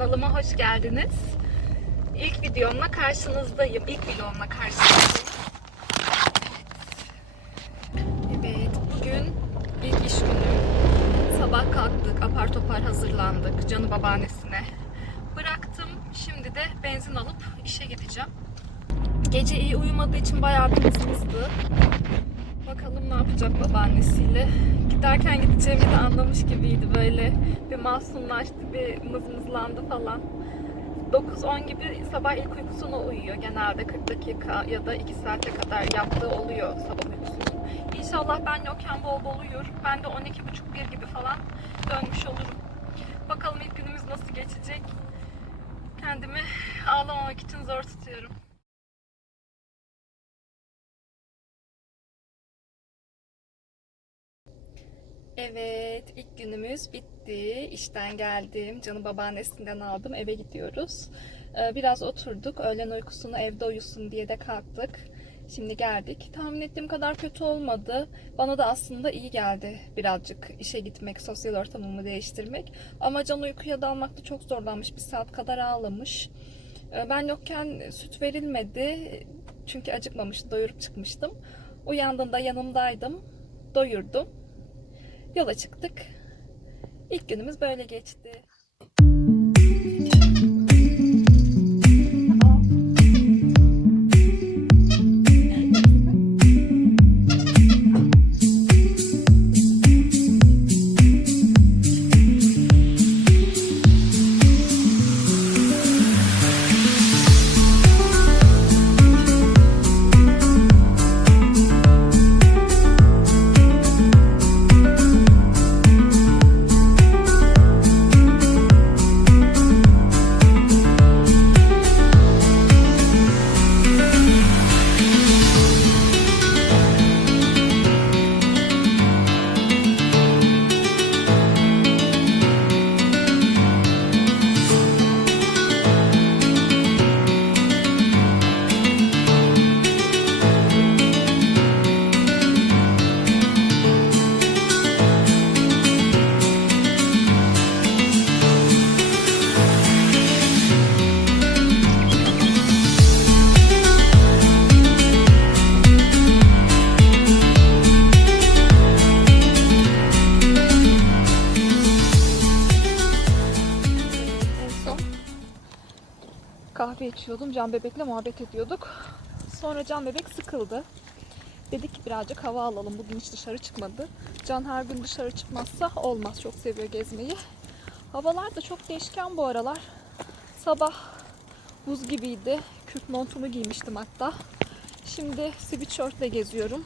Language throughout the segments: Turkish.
kanalıma hoş geldiniz. İlk videomla karşınızdayım. İlk videomla karşınızdayım. Evet, bugün ilk iş günü. Sabah kalktık, apar topar hazırlandık. Canı babaannesine bıraktım. Şimdi de benzin alıp işe gideceğim. Gece iyi uyumadığı için bayağı bir hızlıydı. Bakalım ne yapacak babaannesiyle. Giderken gideceğimi de anlamış gibiydi böyle. Bir masumlaştı, bir mızmızlandı falan. 9-10 gibi sabah ilk uykusuna uyuyor. Genelde 40 dakika ya da 2 saate kadar yaptığı oluyor sabah uykusunu. İnşallah ben yokken bol bol uyur. Ben de 12.30-1 gibi falan dönmüş olurum. Bakalım ilk günümüz nasıl geçecek. Kendimi ağlamamak için zor tutuyorum. Evet, ilk günümüz bitti. İşten geldim. Canı babaannesinden aldım. Eve gidiyoruz. Ee, Biraz oturduk. Öğlen uykusunu evde uyusun diye de kalktık. Şimdi geldik. Tahmin ettiğim kadar kötü olmadı. Bana da aslında iyi geldi birazcık işe gitmek, sosyal ortamımı değiştirmek. Ama Can uykuya dalmakta çok zorlanmış. Bir saat kadar ağlamış. Ee, Ben yokken süt verilmedi. Çünkü acıkmamıştı, doyurup çıkmıştım. Uyandığında yanındaydım. Doyurdum yola çıktık. İlk günümüz böyle geçti. İçiyordum. Can Bebek'le muhabbet ediyorduk. Sonra Can Bebek sıkıldı. Dedik ki birazcık hava alalım. Bugün hiç dışarı çıkmadı. Can her gün dışarı çıkmazsa olmaz. Çok seviyor gezmeyi. Havalar da çok değişken bu aralar. Sabah buz gibiydi. Kürk montumu giymiştim hatta. Şimdi sweatshirtle geziyorum.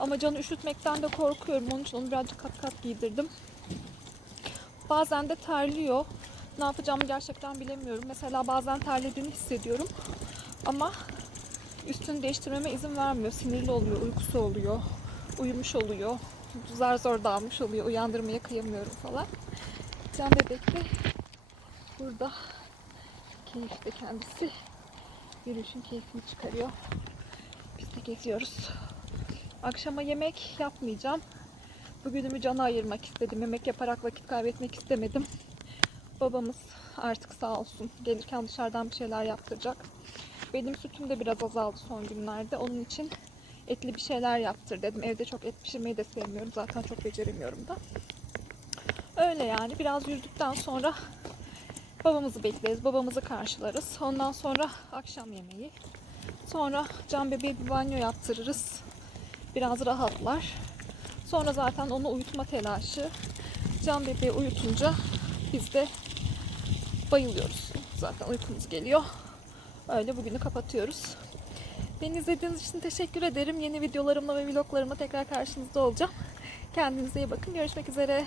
Ama Can'ı üşütmekten de korkuyorum. Onun için onu birazcık kat kat giydirdim. Bazen de terliyor. Ne yapacağımı gerçekten bilemiyorum. Mesela bazen terlediğini hissediyorum. Ama üstünü değiştirmeme izin vermiyor. Sinirli oluyor, uykusu oluyor, uyumuş oluyor. Zar zor dağılmış oluyor. Uyandırmaya kıyamıyorum falan. Can bebek de burada keyifte kendisi. Yürüyüşün keyfini çıkarıyor. Biz de geziyoruz. Akşama yemek yapmayacağım. Bugünümü cana ayırmak istedim. Yemek yaparak vakit kaybetmek istemedim. Babamız artık sağ olsun gelirken dışarıdan bir şeyler yaptıracak. Benim sütüm de biraz azaldı son günlerde. Onun için etli bir şeyler yaptır dedim. Evde çok et pişirmeyi de sevmiyorum. Zaten çok beceremiyorum da. Öyle yani. Biraz yürüdükten sonra babamızı bekleriz. Babamızı karşılarız. Ondan sonra akşam yemeği. Sonra Can bebeğe bir banyo yaptırırız. Biraz rahatlar. Sonra zaten onu uyutma telaşı. Can bebeği uyutunca biz de bayılıyoruz. Zaten uykumuz geliyor. Öyle bugünü kapatıyoruz. Beni izlediğiniz için teşekkür ederim. Yeni videolarımla ve vloglarımla tekrar karşınızda olacağım. Kendinize iyi bakın. Görüşmek üzere.